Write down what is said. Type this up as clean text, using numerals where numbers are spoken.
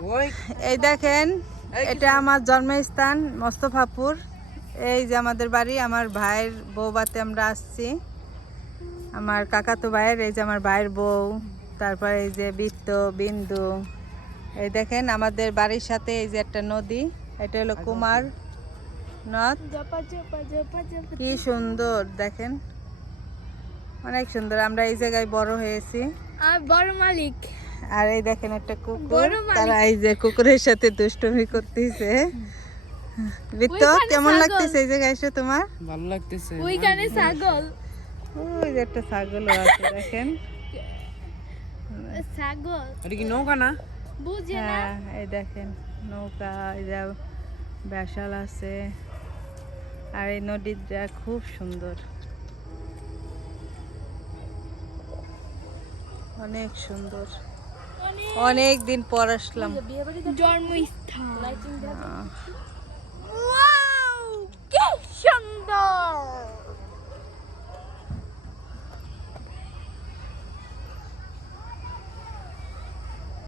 এই দেখেন এটা আমার জন্মস্থান মোস্তফাপুর। এই যে আমাদের বাড়ি, আমার ভাইয়ের বউবাতে আমরা আসছি, আমার কাকাতো ভাইয়ের। এই যে আমার ভাইয়ের বউ, তারপরে এই যে বৃত্ত বিন্দু। এই দেখেন আমাদের বাড়ির সাথে এই যে একটা নদী, এটা হলো কুমার নদ। কি সুন্দর দেখেন, অনেক সুন্দর। আমরা এই জায়গায় বড় হয়েছি। আর বড় মালিক, আর এই দেখেন একটা কুকুর, তারা এই যে কুকুরের সাথে দুষ্টুমি করতেছে। বৃত্ত কেমন লাগতেছে এই জায়গায় এসে তোমার? ভালো লাগতেছে। ওইখানে ছাগল, ওই যে একটা ছাগলও আছে দেখেন। ছাগল এটা কি নৌকা না? বুঝে না। হ্যাঁ এই দেখেন নৌকা, এই যে বেশাল আছে। আর এই নদীটা খুব সুন্দর, অনেক সুন্দর। অনেক দিন পর আসলাম। জন্মস্থান।